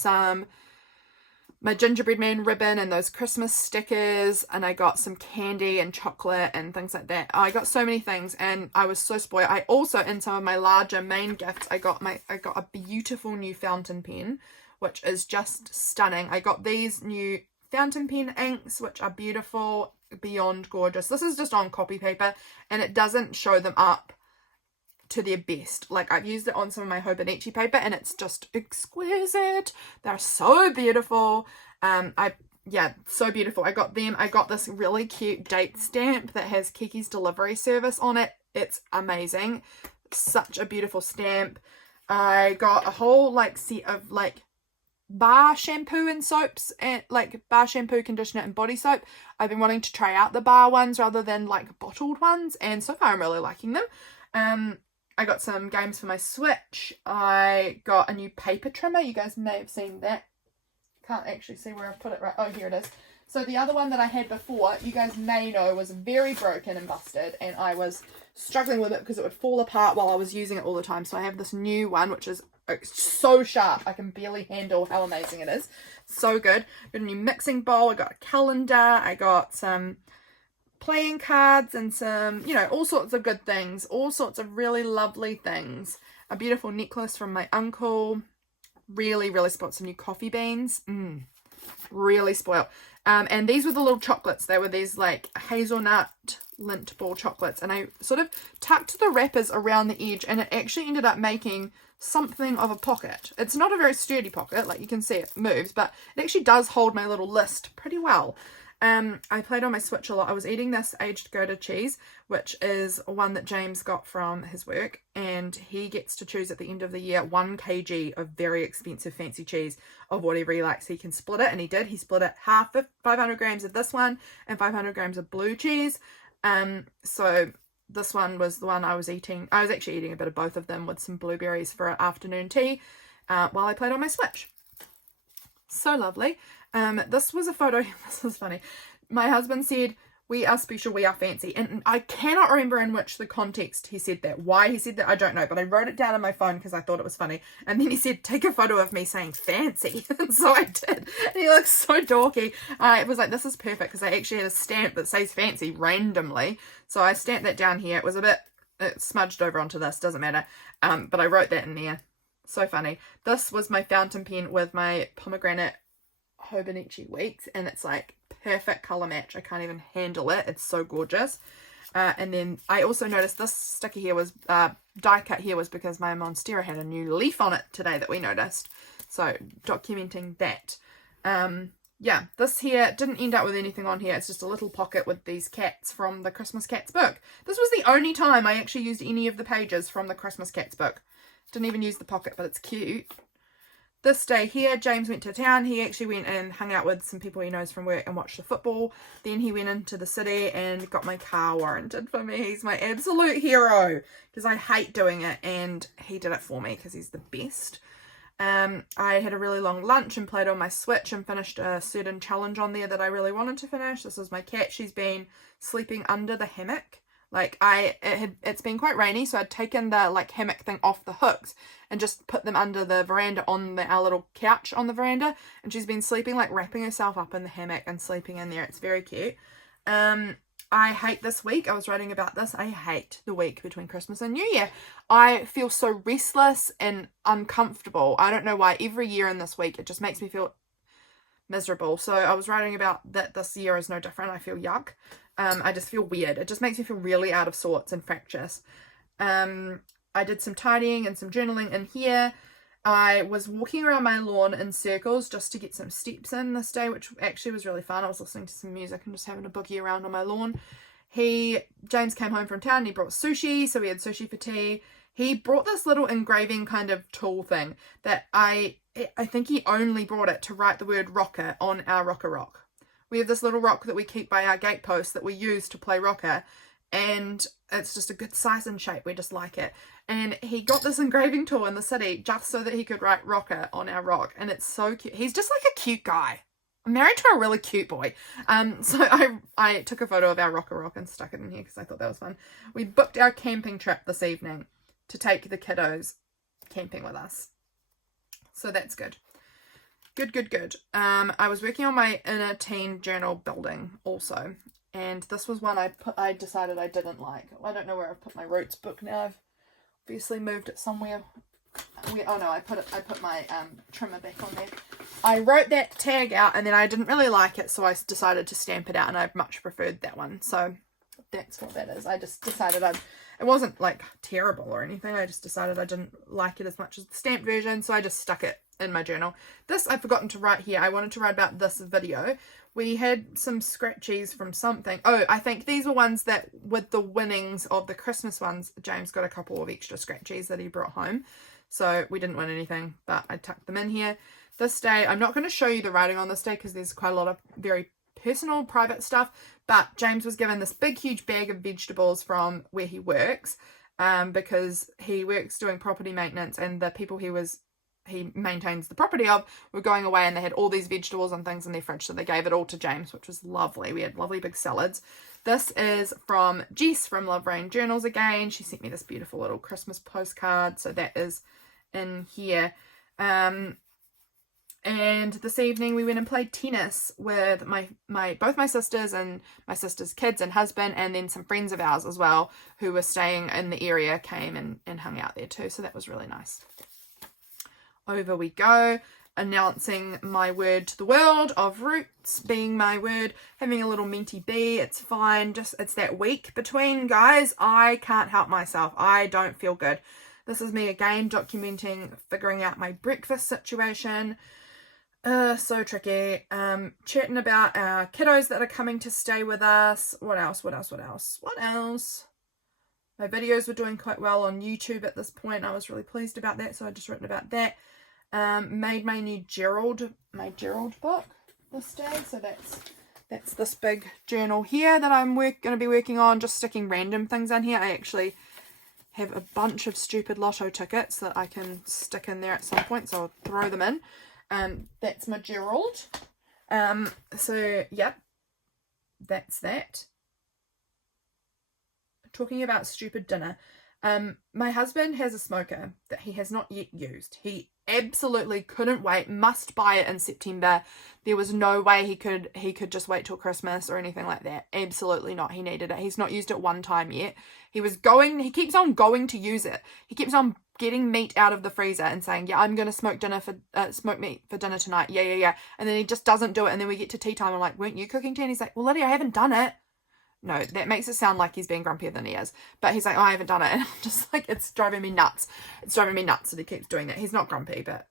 my gingerbread man ribbon and those Christmas stickers, and I got some candy and chocolate and things like that. I got so many things and I was so spoiled. I also, in some of my larger main gifts, I got a beautiful new fountain pen, which is just stunning. I got these new fountain pen inks, which are beautiful, beyond gorgeous. This is just on copy paper and it doesn't show them up to their best. Like, I've used it on some of my Hobonichi paper and it's just exquisite. They're so beautiful. Yeah, so beautiful. I got them. I got this really cute date stamp that has Kiki's delivery service on it. It's amazing. Such a beautiful stamp. I got a whole like set of like bar shampoo and soaps, and like bar shampoo, conditioner and body soap. I've been wanting to try out the bar ones rather than like bottled ones, and so far I'm really liking them. I got some games for my Switch. I got a new paper trimmer. You guys may have seen that. Can't actually see where I've put it. Right. Oh, here it is. So the other one that I had before, you guys may know, was very broken and busted, and I was struggling with it because it would fall apart while I was using it all the time. So I have this new one, which is so sharp. I can barely handle how amazing it is. So good. Got a new mixing bowl. I got a calendar. I got some playing cards and some, you know, all sorts of good things, all sorts of really lovely things. A beautiful necklace from my uncle. Really spoiled. Some new coffee beans. Really spoiled. And these were the little chocolates. They were these like hazelnut lint ball chocolates, and I sort of tucked the wrappers around the edge, and it actually ended up making something of a pocket. It's not a very sturdy pocket, like you can see it moves, but it actually does hold my little list pretty well. I played on my Switch a lot. I was eating this aged Gouda cheese, which is one that James got from his work, and he gets to choose at the end of the year 1 kg of very expensive fancy cheese of whatever he likes. He can split it, and he did. He split it half, 500 grams of this one and 500 grams of blue cheese. So this one was the one I was eating. I was actually eating a bit of both of them with some blueberries for an afternoon tea while I played on my Switch. So lovely. This was a photo. This was funny. My husband said, "We are special, we are fancy." And I cannot remember in which the context he said that. Why he said that, I don't know. But I wrote it down on my phone because I thought it was funny. And then he said, "Take a photo of me saying fancy." And so I did. And he looks so dorky. I was like, this is perfect, because I actually had a stamp that says fancy randomly. So I stamped that down here. It was a bit smudged over onto this. Doesn't matter. But I wrote that in there. So funny. This was my fountain pen with my pomegranate Hobonichi Weeks, and it's like perfect color match. I can't even handle it. It's so gorgeous. And then I also noticed this sticker here was die cut here was because my Monstera had a new leaf on it today that we noticed, so documenting that. Yeah, this here didn't end up with anything on here. It's just a little pocket with these cats from the Christmas Cats book. This was the only time I actually used any of the pages from the Christmas Cats book. Didn't even use the pocket, but it's cute. This day here, James went to town. He actually went and hung out with some people he knows from work and watched the football. Then he went into the city and got my car warranted for me. He's my absolute hero because I hate doing it, and he did it for me because he's the best. I had a really long lunch and played on my Switch and finished a certain challenge on there that I really wanted to finish. This is my cat. She's been sleeping under the hammock. Like it's been quite rainy, so I'd taken the like hammock thing off the hooks and just put them under the veranda on our little couch on the veranda, and she's been sleeping, like wrapping herself up in the hammock and sleeping in there. It's very cute. I hate this week. I was writing about this. I hate the week between Christmas and New Year. I feel so restless and uncomfortable. I don't know why. Every year in this week, it just makes me feel miserable. So I was writing about that this year is no different. I feel yuck. I just feel weird. It just makes me feel really out of sorts and fractious. I did some tidying and some journaling in here. I was walking around my lawn in circles just to get some steps in this day, which actually was really fun. I was listening to some music and just having a boogie around on my lawn. James came home from town and he brought sushi, so we had sushi for tea. He brought this little engraving kind of tool thing that I think he only brought it to write the word rocker on our rocker rock. We have this little rock that we keep by our gatepost that we use to play rocker, and it's just a good size and shape. We just like it. And he got this engraving tool in the city just so that he could write rocker on our rock, and it's so cute. He's just like a cute guy. I'm married to a really cute boy. So I took a photo of our rocker rock and stuck it in here because I thought that was fun. We booked our camping trip this evening to take the kiddos camping with us, so that's good. Good. I was working on my inner teen journal building also, and this was one I decided I didn't like. I don't know where I've put my Roots book now. I've obviously moved it somewhere. Oh no, I put my trimmer back on there. I wrote that tag out and then I didn't really like it, so I decided to stamp it out, and I much preferred that one. So that's what that is. I just decided it wasn't like terrible or anything. I just decided I didn't like it as much as the stamped version, so I just stuck it in my journal. This I've forgotten to write here. I wanted to write about this video. We had some scratchies from something. Oh, I think these were ones that with the winnings of the Christmas ones, James got a couple of extra scratchies that he brought home. So we didn't win anything, but I tucked them in here. This day, I'm not going to show you the writing on this day because there's quite a lot of very personal, private stuff, but James was given this big, huge bag of vegetables from where he works, because he works doing property maintenance, and the people he maintains the property of were going away, and they had all these vegetables and things in their fridge, so they gave it all to James, which was lovely. We had lovely big salads. This is from Jess from Love Rain Journals again. She sent me this beautiful little Christmas postcard, so that is in here. And this evening we went and played tennis with both my sisters and my sister's kids and husband, and then some friends of ours as well who were staying in the area came and hung out there too, so that was really nice. Over we go, announcing my word to the world of Roots being my word, having a little minty bee. It's fine, just it's that week between, guys. I can't help myself. I don't feel good. This is me again documenting, figuring out my breakfast situation. So tricky. Chatting about our kiddos that are coming to stay with us. What else? My videos were doing quite well on YouTube at this point. I was really pleased about that, so I just written about that. Made my new Gerald book this day, so that's this big journal here that I'm going to be working on, just sticking random things in here. I actually have a bunch of stupid lotto tickets that I can stick in there at some point, so I'll throw them in. That's my Gerald. So yep, that's that. Talking about stupid dinner, my husband has a smoker that he has not yet used. He absolutely couldn't wait, must buy it in September. There was no way he could just wait till Christmas or anything like that. Absolutely not. He needed it. He's not used it one time yet. He keeps on going to use it. He keeps on getting meat out of the freezer and saying, yeah, I'm going to smoke meat for dinner tonight. Yeah. And then he just doesn't do it. And then we get to tea time. I'm like, weren't you cooking tea? And he's like, well, Lydia, I haven't done it. No, that makes it sound like he's being grumpier than he is. But he's like, oh, I haven't done it. And I'm just like, it's driving me nuts. It's driving me nuts that he keeps doing that. He's not grumpy, but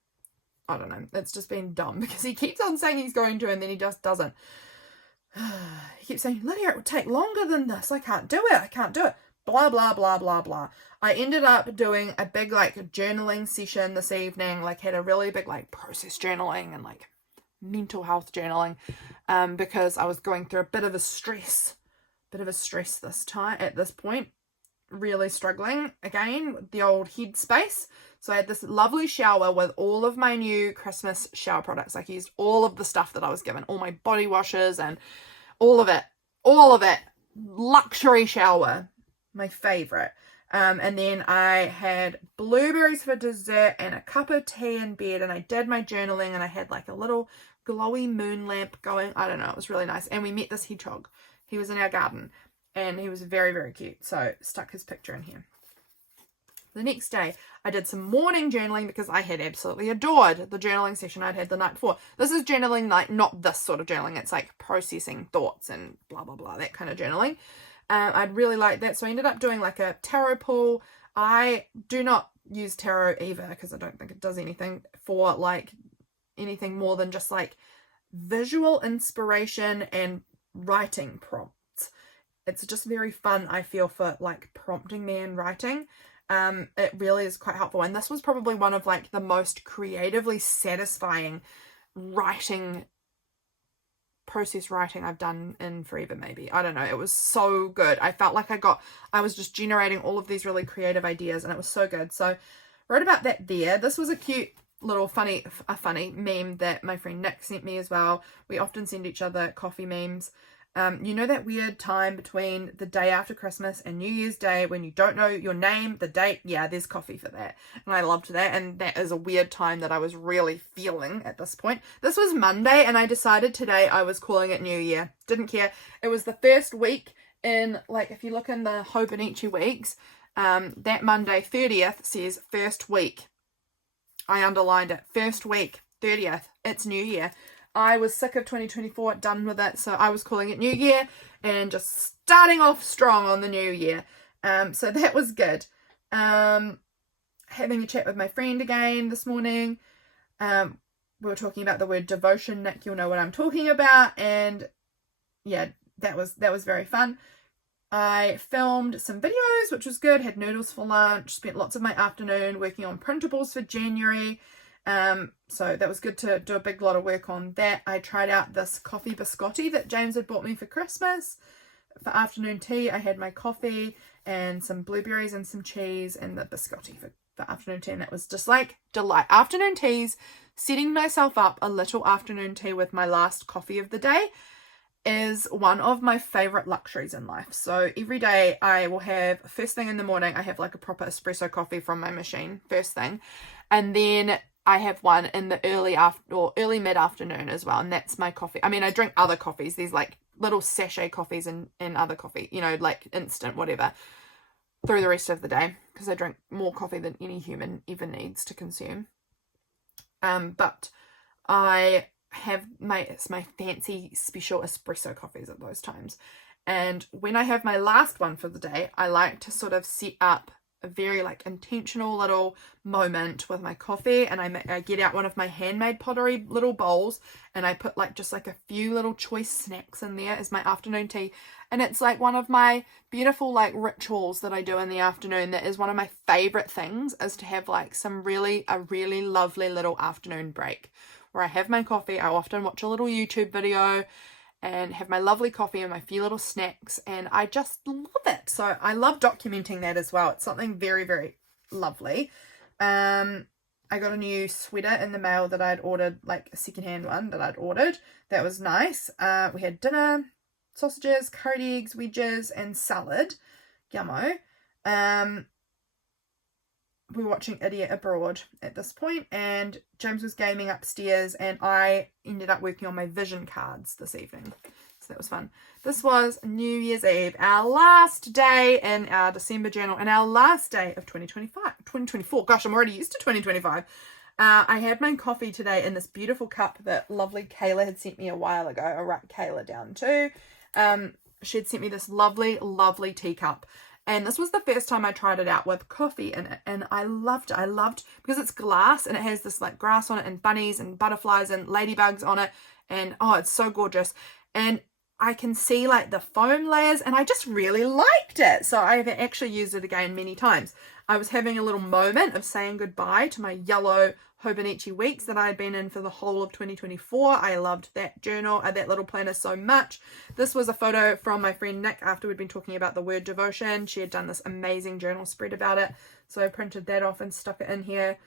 I don't know. It's just been dumb because he keeps on saying he's going to and then he just doesn't. He keeps saying, Lydia, it would take longer than this. I can't do it. Blah, blah, blah, blah, blah. I ended up doing a big, journaling session this evening. Had a really big, process journaling and, mental health journaling, because I was going through a bit of a stress this time, at this point. Really struggling, again, with the old headspace. So I had this lovely shower with all of my new Christmas shower products. I used all of the stuff that I was given, all my body washes and all of it. Luxury shower. My favorite. And then I had blueberries for dessert and a cup of tea in bed, and I did my journaling, and I had a little glowy moon lamp going. I don't know, it was really nice. And we met this hedgehog. He was in our garden and he was very, very cute, so stuck his picture in here. The next day I did some morning journaling because I had absolutely adored the journaling session I'd had the night before. This is journaling, not this sort of journaling. It's processing thoughts and blah blah blah, that kind of journaling. I'd really like that, so I ended up doing a tarot pull. I do not use tarot either because I don't think it does anything for anything more than just visual inspiration and writing prompts. It's just very fun, I feel, for prompting me in writing. It really is quite helpful, and this was probably one of the most creatively satisfying writing process writing I've done in forever, maybe. I don't know. It was so good. I felt like I was just generating all of these really creative ideas, and it was so good. So wrote about that there. This was a cute little funny meme that my friend Nick sent me as well. We often send each other coffee memes. You know that weird time between the day after Christmas and New Year's Day when you don't know your name, the date? Yeah, there's coffee for that. And I loved that. And that is a weird time that I was really feeling at this point. This was Monday, and I decided today I was calling it New Year. Didn't care. It was the first week in, like, if you look in the Hobonichi weeks, that Monday 30th says first week. I underlined it. First week, 30th. It's New Year. I was sick of 2024, done with it, so I was calling it New Year and just starting off strong on the New Year. So that was good. Having a chat with my friend again this morning. We were talking about the word devotion. Nick, you'll know what I'm talking about, and yeah, that was very fun. I filmed some videos, which was good. Had noodles for lunch. Spent lots of my afternoon working on printables for January. So that was good to do a big lot of work on that. I tried out this coffee biscotti that James had bought me for Christmas. For afternoon tea, I had my coffee and some blueberries and some cheese and the biscotti for afternoon tea. And that was just like delight. Afternoon teas, setting myself up a little afternoon tea with my last coffee of the day is one of my favorite luxuries in life. So every day I will have, first thing in the morning, I have like a proper espresso coffee from my machine, first thing. And then I have one in the early mid-afternoon as well, and that's my coffee. I mean, I drink other coffees. These like little sachet coffees and other coffee, you know, like instant whatever, through the rest of the day, because I drink more coffee than any human ever needs to consume. But I have my fancy special espresso coffees at those times. And when I have my last one for the day, I like to sort of set up a very like intentional little moment with my coffee, and I get out one of my handmade pottery little bowls, and I put like just like a few little choice snacks in there as my afternoon tea. And it's like one of my beautiful like rituals that I do in the afternoon. That is one of my favorite things, is to have like a really lovely little afternoon break where I have my coffee. I often watch a little YouTube video and have my lovely coffee and my few little snacks, and I just love it. So I love documenting that as well. It's something very, very lovely. I got a new sweater in the mail that I'd ordered, like a secondhand one that I'd ordered. That was nice. We had dinner, sausages, curried eggs, wedges, and salad. Yummo. We were watching Idiot Abroad at this point, and James was gaming upstairs, and I ended up working on my vision cards this evening. So that was fun. This was New Year's Eve, our last day in our December journal, and our last day of 2024. Gosh, I'm already used to 2025. I had my coffee today in this beautiful cup that lovely Cayla had sent me a while ago. I write Cayla down too. She had sent me this lovely, lovely teacup. And this was the first time I tried it out with coffee in it, and I loved it. I loved, because it's glass and it has this like grass on it and bunnies and butterflies and ladybugs on it, and oh, it's so gorgeous. And I can see like the foam layers, and I just really liked it. So I've actually used it again many times. I was having a little moment of saying goodbye to my yellow Hobonichi weeks that I had been in for the whole of 2024. I loved that journal, that little planner so much. This was a photo from my friend Nick after we'd been talking about the word devotion. She had done this amazing journal spread about it. So I printed that off and stuck it in here.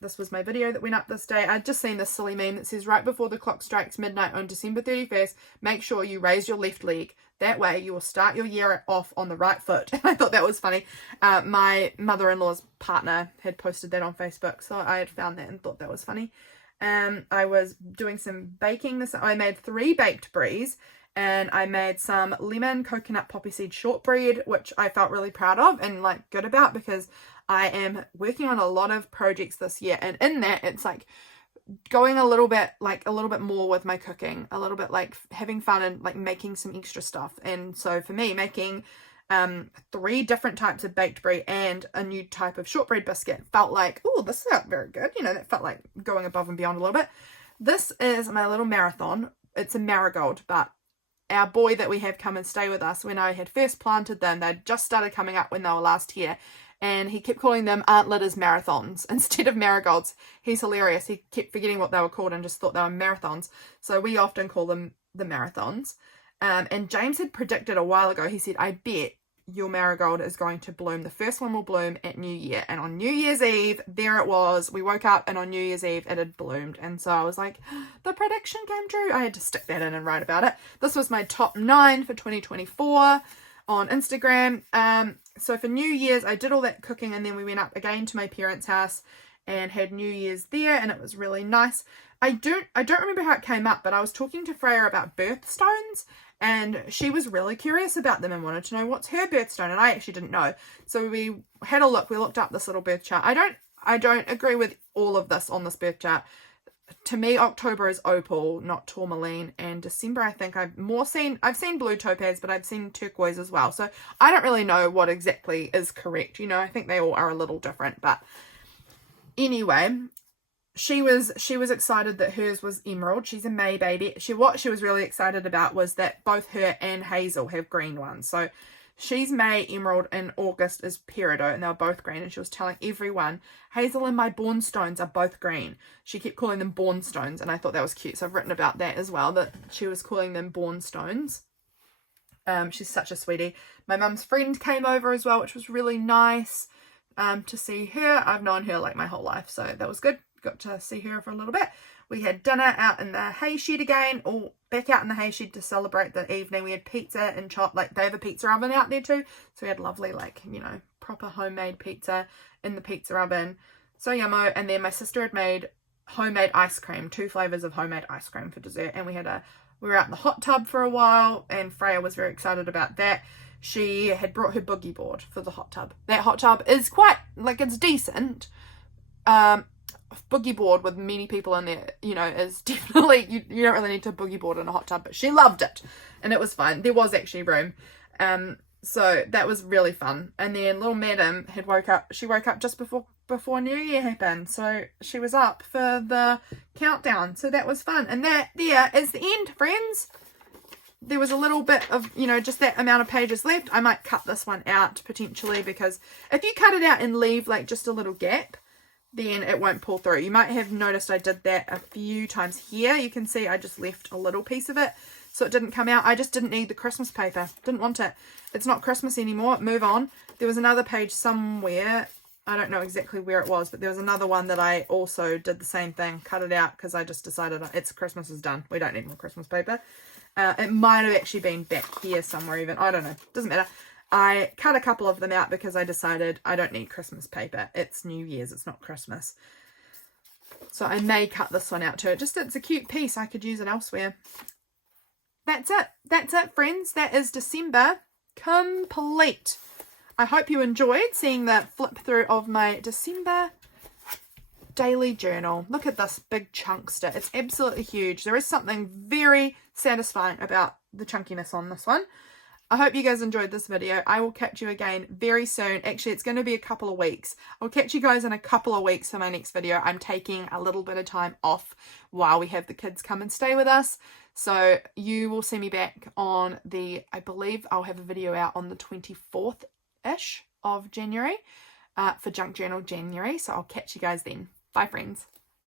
This was my video that went up this day. I'd just seen this silly meme that says, right before the clock strikes midnight on December 31st, make sure you raise your left leg. That way you will start your year off on the right foot. I thought that was funny. My mother-in-law's partner had posted that on Facebook, so I had found that and thought that was funny. I was doing some baking. I made 3 baked bries, and I made some lemon coconut poppy seed shortbread, which I felt really proud of and like good about, because I am working on a lot of projects this year, and in that it's like going a little bit more with my cooking, a little bit like having fun and like making some extra stuff. And so for me, making 3 different types of baked brie and a new type of shortbread biscuit felt like, oh, this felt very good. You know, that felt like going above and beyond a little bit. This is my little marathon. It's a marigold, but our boy that we have come and stay with us, when I had first planted them, they'd just started coming up when they were last here. and he kept calling them Aunt Litta's marathons instead of marigolds. He's hilarious. He kept forgetting what they were called and just thought they were marathons. So we often call them the marathons. And James had predicted a while ago, he said, I bet your marigold is going to bloom. The first one will bloom at New Year. And on New Year's Eve, there it was. We woke up and on New Year's Eve, it had bloomed. And so I was like, the prediction came true. I had to stick that in and write about it. This was my top 9 for 2024 on Instagram. So for New Year's, I did all that cooking and then we went up again to my parents' house and had New Year's there, and it was really nice. I don't remember how it came up, but I was talking to Freya about birthstones, and she was really curious about them and wanted to know what's her birthstone, and I actually didn't know. So we had a look. We looked up this little birth chart. I don't agree with all of this on this birth chart. To me, October is opal, not tourmaline, and December, I think I've seen blue topaz, but I've seen turquoise as well. So I don't really know what exactly is correct. You know, I think they all are a little different, but anyway, she was excited that hers was emerald. She's a May baby. What she was really excited about was that both her and Hazel have green ones. So she's May emerald and August is peridot, and they were both green. And she was telling everyone, Hazel and my born stones are both green. She kept calling them born stones, and I thought that was cute. So I've written about that as well, that she was calling them born stones. She's such a sweetie. My mum's friend came over as well, which was really nice to see her. I've known her like my whole life, so that was good. Got to see her for a little bit. We had dinner out in the hay shed again, or back out in the hay shed to celebrate the evening. We had pizza and they have a pizza oven out there too, so we had lovely, like, you know, proper homemade pizza in the pizza oven. So yummo. And then my sister had made homemade ice cream, 2 flavors of homemade ice cream for dessert, and we were out in the hot tub for a while, and Freya was very excited about that. She had brought her boogie board for the hot tub. That hot tub is quite, like, it's decent. Boogie board with many people in there, you know, is definitely, you don't really need to boogie board in a hot tub, but she loved it and it was fun. There was actually room. So that was really fun. And then little madam woke up just before New Year happened. So she was up for the countdown. So that was fun. And that there is the end, friends. There was a little bit of, you know, just that amount of pages left. I might cut this one out potentially, because if you cut it out and leave like just a little gap, then it won't pull through. You might have noticed I did that a few times here. You can see I just left a little piece of it, so it didn't come out. I just didn't need the Christmas paper. Didn't want it. It's not Christmas anymore. Move on. There was another page somewhere. I don't know exactly where it was, but there was another one that I also did the same thing. Cut it out because I just decided Christmas is done. We don't need more Christmas paper. It might have actually been back here somewhere even. I don't know. Doesn't matter. I cut a couple of them out because I decided I don't need Christmas paper. It's New Year's. It's not Christmas. So I may cut this one out too. It's a cute piece. I could use it elsewhere. That's it. That's it, friends. That is December complete. I hope you enjoyed seeing the flip through of my December daily journal. Look at this big chunkster. It's absolutely huge. There is something very satisfying about the chunkiness on this one. I hope you guys enjoyed this video. I will catch you again very soon. Actually, it's going to be a couple of weeks. I'll catch you guys in a couple of weeks for my next video. I'm taking a little bit of time off while we have the kids come and stay with us. So you will see me back on I believe I'll have a video out on the 24th-ish of January for Junk Journal January. So I'll catch you guys then. Bye, friends.